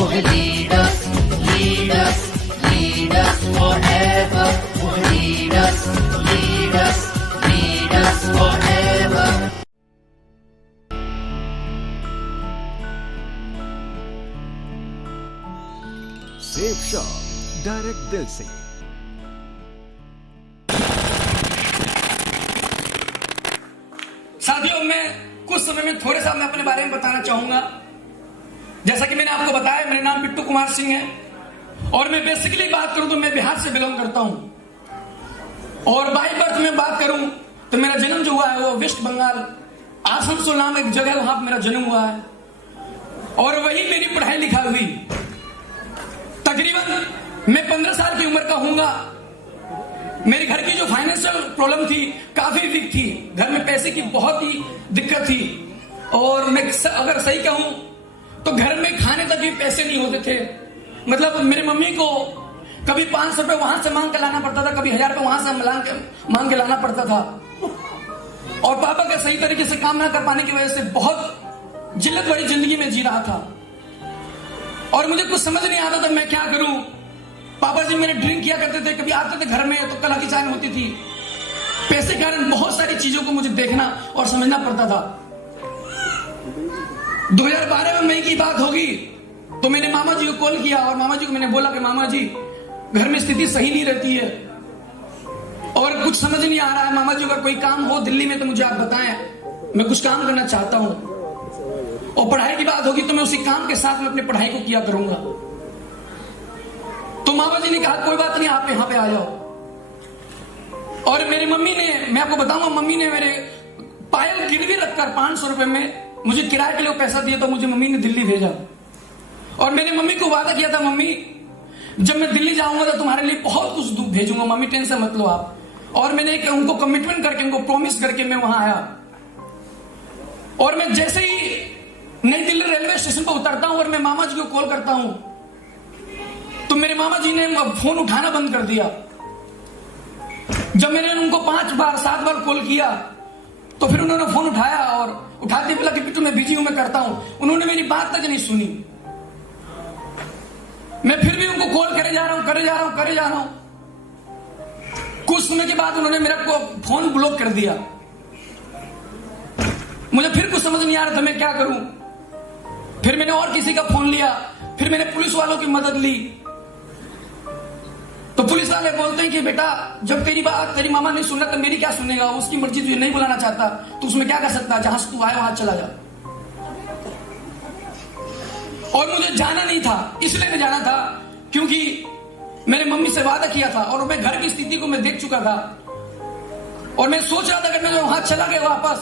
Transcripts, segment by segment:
will lead us, lead us, lead us forever. Will lead us, lead us, lead us forever. Safe shop, direct दिल से। साथियों, मैं कुछ समय में थोड़े सा मैं अपने बारे में बताना चाहूंगा। जैसा कि मैंने आपको बताया, मेरा नाम बिट्टू कुमार सिंह है और मैं बेसिकली बात करूं तो मैं बिहार से बिलोंग करता हूं। और बाई बर्थ में बात करूं तो मेरा जन्म जो हुआ है वो वेस्ट बंगाल आसनसोल नाम एक जगह, वहां पर मेरा जन्म हुआ है और वही मेरी पढ़ाई लिखाई हुई। तकरीबन मैं 15 साल की उम्र का हूंगा। मेरे घर की जो फाइनेंशियल प्रॉब्लम थी काफी वीक थी, घर में पैसे की बहुत ही दिक्कत थी और मैं अगर सही कहूं तो घर में खाने तक भी पैसे नहीं होते थे। मतलब मेरी मम्मी को कभी 500 रुपए वहां से मांग के लाना पड़ता था, कभी 1000 रुपए वहां से मांग के लाना पड़ता था और पापा का सही तरीके से काम ना कर पाने की वजह से बहुत जिल्लत भरी जिंदगी में जी रहा था और मुझे कुछ समझ नहीं आता था मैं क्या करूं। पापा जी मेरे ड्रिंक किया करते थे, कभी आते थे घर में तो कलह की चाय होती थी। पैसे के कारण बहुत सारी चीजों को मुझे देखना और समझना पड़ता था। 2012 में मई की बात होगी तो मैंने मामा जी को कॉल किया और मामा जी को मैंने बोला कि मामा जी घर में स्थिति सही नहीं रहती है और कुछ समझ नहीं आ रहा है। मामा जी अगर कोई काम हो दिल्ली में तो मुझे आप बताएं, मैं कुछ काम करना चाहता हूं और पढ़ाई की बात होगी तो मैं उसी काम के साथ में अपनी पढ़ाई को किया करूंगा। तो मामा जी ने कहा कोई बात नहीं, आप यहां पे आ जाओ। और मेरी मम्मी ने, मैं आपको बताऊंगा, मम्मी ने मेरे पायल गिरवी रखकर 500 रुपए में मुझे किराए के लिए पैसा दिया तो मुझे मम्मी ने दिल्ली भेजा और मैंने मम्मी को वादा किया था, मम्मी जब मैं दिल्ली जाऊंगा तो तुम्हारे लिए बहुत कुछ भेजूंगा, मम्मी टेंशन मत लो आप। और मैंने उनको कमिटमेंट करके, उनको प्रॉमिस करके मैं वहां आया और मैं जैसे ही नई दिल्ली रेलवे स्टेशन पर उतरता हूं और मैं मामा जी को कॉल करता हूं तो मेरे मामा जी ने फोन उठाना बंद कर दिया। जब मैंने उनको 5 बार 7 बार कॉल किया तो फिर उन्होंने फोन उठाया और उठाते बोला कि बिट्टू मैं बिजी हूं, मैं करता हूं। उन्होंने मेरी बात तक नहीं सुनी। मैं फिर भी उनको कॉल करे जा रहा हूं। कुछ समय के बाद उन्होंने मेरा फोन ब्लॉक कर दिया। मुझे फिर कुछ समझ नहीं आ रहा था मैं क्या करूं। फिर मैंने और किसी का फोन लिया, फिर मैंने पुलिस वालों की मदद ली। तो पुलिस वाले बोलते हैं कि बेटा जब तेरी बात तेरी मामा नहीं सुनना तो मेरी क्या सुनेगा, उसकी मर्जी तुझे नहीं बुलाना चाहता तो उसमें क्या कर सकता है, जहां से तू आए वहां चला जा। और मुझे जाना नहीं था, इसलिए मैं जाना था क्योंकि मैंने मम्मी से वादा किया था और मैं घर की स्थिति को मैं देख चुका था और मैं सोच रहा था कि मैं वहां चला गया वापस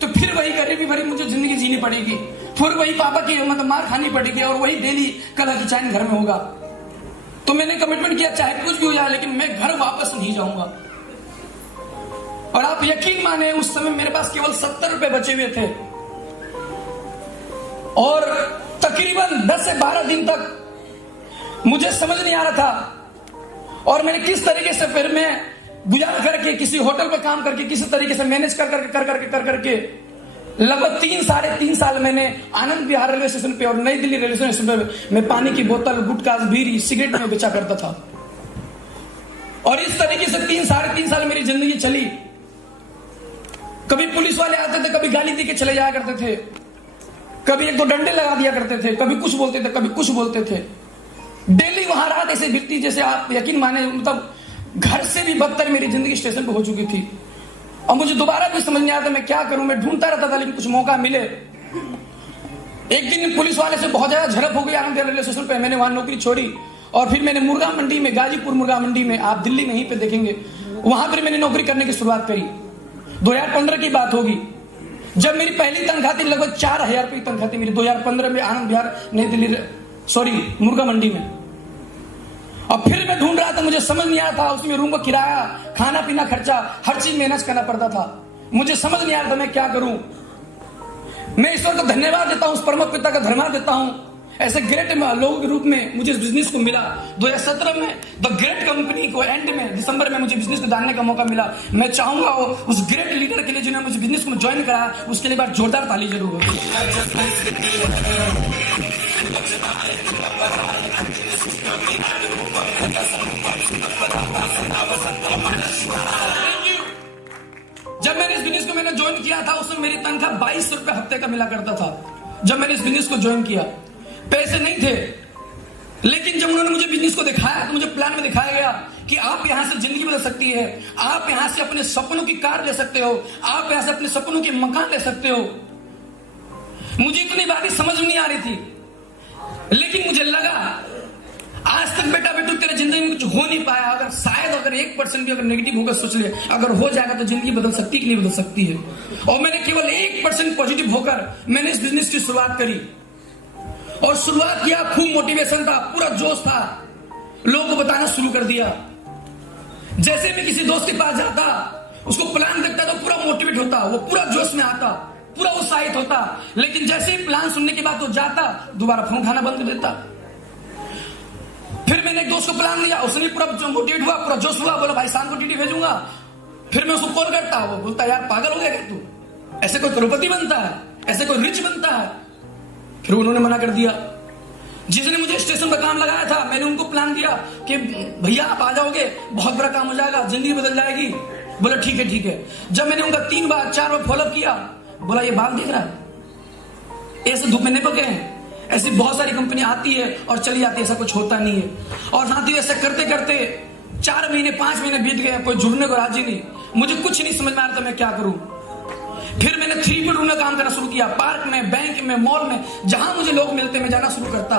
तो फिर वही गरीबी भरी मुझे जिंदगी जीनी पड़ेगी, फिर वही पापा की मतलब मार खानी पड़ेगी और वही डेली कलह की चाय घर में होगा। तो मैंने कमिटमेंट किया चाहे कुछ भी हो जाए लेकिन मैं घर वापस नहीं जाऊंगा। और आप यकीन माने उस समय मेरे पास केवल 70 रुपए बचे हुए थे और तकरीबन 10 से 12 दिन तक मुझे समझ नहीं आ रहा था और मैंने किस तरीके से फिर मैं गुजार करके किसी होटल पे काम करके किसी तरीके से मैनेज कर करके लगभग 3-3.5 साल मैंने आनंद विहार रेलवे स्टेशन पे और नई दिल्ली रेलवे स्टेशन पे मैं पानी की बोतल, गुटखा, बीड़ी, सिगरेट में बेचा करता था। और इस तरीके से 3-3.5 साल मेरी जिंदगी चली। कभी पुलिस वाले आते थे, कभी गाली दे के चले जाया करते थे, कभी 1-2 डंडे लगा दिया करते थे, कभी कुछ बोलते थे, कभी कुछ बोलते थे। डेली वहां रात ऐसे बीतती जैसे आप यकीन माने, मतलब घर से भी बदतर मेरी जिंदगी स्टेशन पे हो चुकी थी और मुझे दोबारा भी समझ नहीं आता मैं क्या करूं। मैं ढूंढता रहता था लेकिन कुछ मौका मिले। एक दिन पुलिस वाले से बहुत ज्यादा झड़प हो गई आनंद रेलवे स्टेशन पे। मैंने वहां नौकरी छोड़ी और फिर मैंने मुर्गा मंडी में, गाजीपुर मुर्गा मंडी में, आप दिल्ली में ही पे देखेंगे, वहां पर मैंने नौकरी करने की शुरुआत करी। 2015 की बात होगी जब मेरी पहली तनख्वाह थी, लगभग 4000 रुपये तनख्वाह थी मेरी 2015 में आनंद विहार नई दिल्ली, मुर्गा मंडी में। और फिर मैं ढूंढ रहा था, मुझे समझ नहीं आया था, उसमें रूम का किराया, खाना पीना खर्चा, हर चीज मैनेज करना पड़ता था। मुझे समझ नहीं आ रहा था मैं क्या करूं। मैं ईश्वर को धन्यवाद देता हूं, उस परम पिता का धन्यवाद देता हूं, ऐसे ग्रेट लोगों के रूप में मुझे इस बिजनेस को मिला। 2017 में द ग्रेट कंपनी को एंड में दिसंबर में मुझे बिजनेस को जानने का मौका मिला। मैं चाहूंगा वो उस ग्रेट लीडर के लिए जिन्होंने मुझे बिजनेस को ज्वाइन कराया, उसके लिए बार जोरदार ताली जरूर होगी। जब मैंने इस बिजनेस को ज्वाइन किया था, उसमें मेरी तनख्वाह 22 रुपए हफ्ते का मिला करता था। जब मैंने इस बिजनेस को ज्वाइन किया, पैसे नहीं थे, लेकिन जब उन्होंने मुझे बिजनेस को दिखाया तो मुझे प्लान में दिखाया गया कि आप यहां से जिंदगी बदल सकती है, आप यहां से अपने सपनों की कार ले सकते हो, आप यहां से अपने सपनों के मकान ले सकते हो। मुझे इतनी बातें समझ में नहीं आ रही थी, लेकिन मुझे लगा आज तक बेटा बेटू तेरे जिंदगी में कुछ हो नहीं पाया, अगर शायद अगर 1% भी अगर नेगेटिव होगा, सोच ले अगर हो जाएगा तो जिंदगी बदल सकती कि नहीं बदल सकती है। और मैंने केवल 1% पॉजिटिव होकर मैंने इस बिजनेस की शुरुआत करी, और शुरुआत किया, खूब मोटिवेशन था, पूरा जोश था, लोगों को बताना शुरू कर दिया। जैसे मैं किसी दोस्त के पास जाता, उसको प्लान देखता तो पूरा मोटिवेट होता, वो पूरा जोश में आता, पूरा उत्साहित होता, लेकिन जैसे ही प्लान सुनने के बाद वो जाता, दोबारा फोन उठाना बंद कर देता। फिर मैंने एक दोस्त को प्लान दिया, उसने पूरा मोटिवेट हुआ, पूरा जोश हुआ, बोला भाई शाम को टीटी भेजूंगा। फिर मैं उसको कॉल करता, वो बोलता यार पागल हो गया क्या तू, ऐसे कोई करोड़पति बनता है, ऐसे कोई रिच बनता है। फिर उन्होंने मना कर दिया। जिसने मुझे स्टेशन पर काम लगाया था, मैंने उनको प्लान दिया कि भैया आप आ जाओगे, बहुत बड़ा काम हो जाएगा, जिंदगी बदल जाएगी। बोला ठीक है ठीक है। जब मैंने उनका 3 बार 4 बार फॉलोअप किया, बोला ये बाल दिख रहा है, ऐसे धूप में नहीं पके हैं, ऐसी बहुत सारी कंपनी आती है और चली जाती है, ऐसा कुछ होता नहीं है। और साथ ही ऐसा करते करते 4 महीने 5 महीने बीत गए, कोई जुड़ने को राजी नहीं, मुझे कुछ नहीं समझ में आ रहा था मैं क्या करूं। फिर मैंने 3 रूम में काम करना शुरू किया, पार्क में, बैंक में, मॉल में, जहां मुझे लोग मिलते मैं जाना शुरू करता।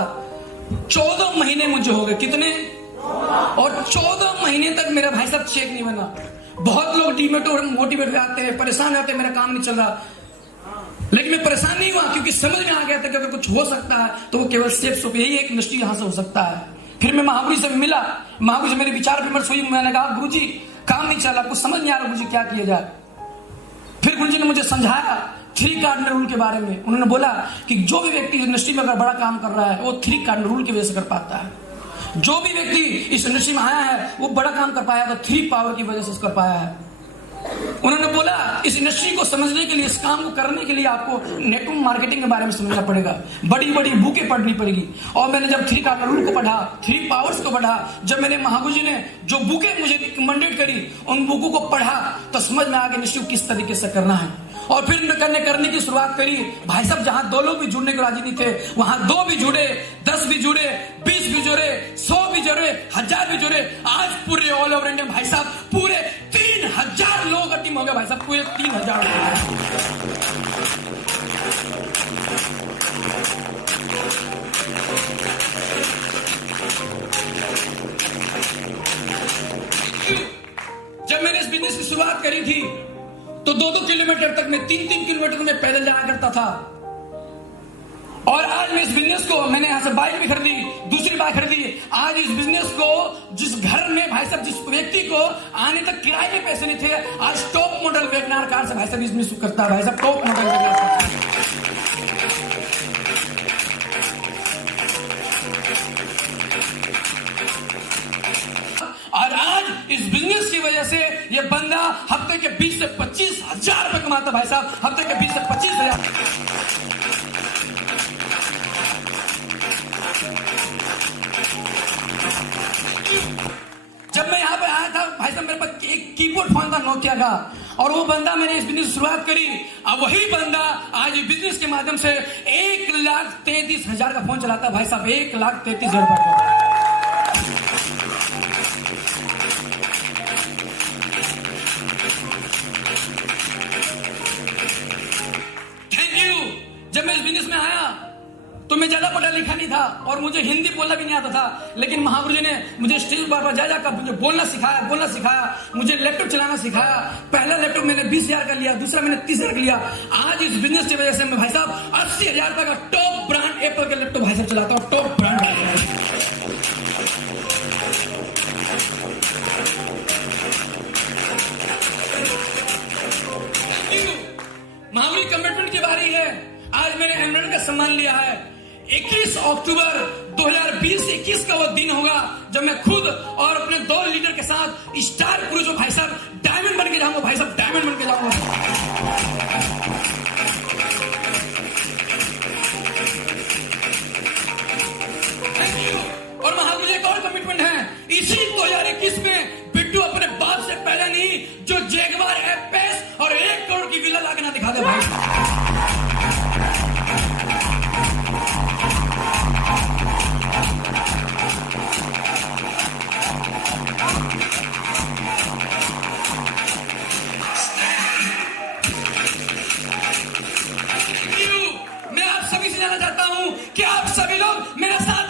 14 महीने मुझे हो गए, कितने, और 14 महीने तक मेरा भाई साहब चेक नहीं बना। बहुत लोग मोटिवेट आते हैं, परेशान आते हैं, मेरा काम नहीं चल रहा, लेकिन मैं परेशान नहीं हुआ, क्योंकि समझ में आ गया था कि अगर कुछ हो सकता है तो वो केवल स्टेप्स पे, यही एक इंडस्ट्री यहां से हो सकता है। फिर मैं महागुरु से मिला, महागुरु से मेरे विचार विमर्श हुई, मैंने कहा गुरु जी काम नहीं चल रहा, कुछ समझ नहीं आ रहा गुरु जी क्या किया जाए। फिर गुरु जी ने मुझे समझाया 3 कार्डिनल रूल के बारे में। उन्होंने बोला कि जो भी व्यक्ति इंडस्ट्री में अगर बड़ा काम कर रहा है वो 3 कार्डिनल रूल की वजह से कर पाता है। जो भी व्यक्ति इस इंडस्ट्री में आया है वो बड़ा काम कर पाया तो 3 पावर की वजह से कर पाया है। उन्होंने बोला इस इंडस्ट्री को समझने के लिए, इस काम को करने के लिए आपको नेटवर्क मार्केटिंग के बारे में समझना पड़ेगा, बड़ी बड़ी बुकें पढ़नी पड़ेगी। और मैंने जब 3 कार्डिनल रूल को पढ़ा, 3 पावर्स को पढ़ा, जब मैंने महागुरु जी ने जो बुकें मुझे रिकमेंडेड करी उन बुकों को पढ़ा, तो समझ में आ गया इंडस्ट्री को किस तरीके से करना है। और फिर करने की शुरुआत करी। भाई साहब जहां 2 लोग भी जुड़ने को राजी नहीं थे, वहां 2 भी जुड़े, 10 भी जुड़े, 20 भी जुड़े, 100 भी जुड़े, 1000 भी जुड़े। आज पूरे ऑल ओवर इंडिया भाई साहब पूरे 3000 लोगों का टीम हो गया भाई साहब, पूरे 3000 जब मैंने इस बिजनेस की शुरुआत करी थी तो 2-2 किलोमीटर तक मैं 3-3 किलोमीटर में पैदल जाया करता था। और आज मैं इस बिजनेस को, मैंने यहां से बाइक भी खरीदी, दूसरी बाइक खरीदी। आज इस बिजनेस को जिस घर में भाई साहब, जिस व्यक्ति को आने तक किराए के पैसे नहीं थे, आज टॉप मॉडल वैगनआर कार से भाई साहब बिजनेस करता है। भाई साहब टॉप मॉडल वैगनआर कार। और आज इस बिजनेस की वजह से ये बंदा हफ्ते के 20 से 25 हजार रुपए कमाता भाई साहब, हफ्ते के 20 से 25 हजार। जब मैं यहाँ पे आया था भाई साहब, मेरे पास एक कीबोर्ड फोन था नोकिया का, और वो बंदा मैंने इस बिजनेस की शुरुआत करी। अब वही बंदा आज बिजनेस के माध्यम से 1,33,000 का फोन चलाता है भाई साहब, 1,33,000 का। जब मैं इस बिजनेस में आया तो मैं ज्यादा पढ़ा लिखा नहीं था और मुझे हिंदी बोलना भी नहीं आता था, लेकिन महागुरु जी ने मुझे स्टेज पर जा जाकर मुझे बोलना सिखाया, मुझे लैपटॉप चलाना सिखाया। पहला लैपटॉप मैंने 20,000 का लिया, दूसरा मैंने 30,000 का लिया। आज इस बिजनेस की वजह से मैं भाई साहब 80,000 का टॉप ब्रांड एप्पल के लैपटॉप भाई साहब चलाता हूँ, टॉप ब्रांड। महागुरु कमिटमेंट की बारी है। आज मैंने एमरन का सम्मान लिया है। 21 अक्टूबर 2020-21 का वो दिन होगा जब मैं खुद और अपने 2 लीडर के साथ स्टार पुरुष जो भाई साहब डायमंड बन के जाऊंगा, भाई साहब डायमंड बन के जाऊंगा। इसी 2021 में बिट्टू अपने बाप से पहले नहीं जो जैगवार एफ और 1 करोड़ की विला लाके ना दिखा दे भाई। मैं आप सभी से जानना चाहता हूं कि आप सभी लोग मेरे साथ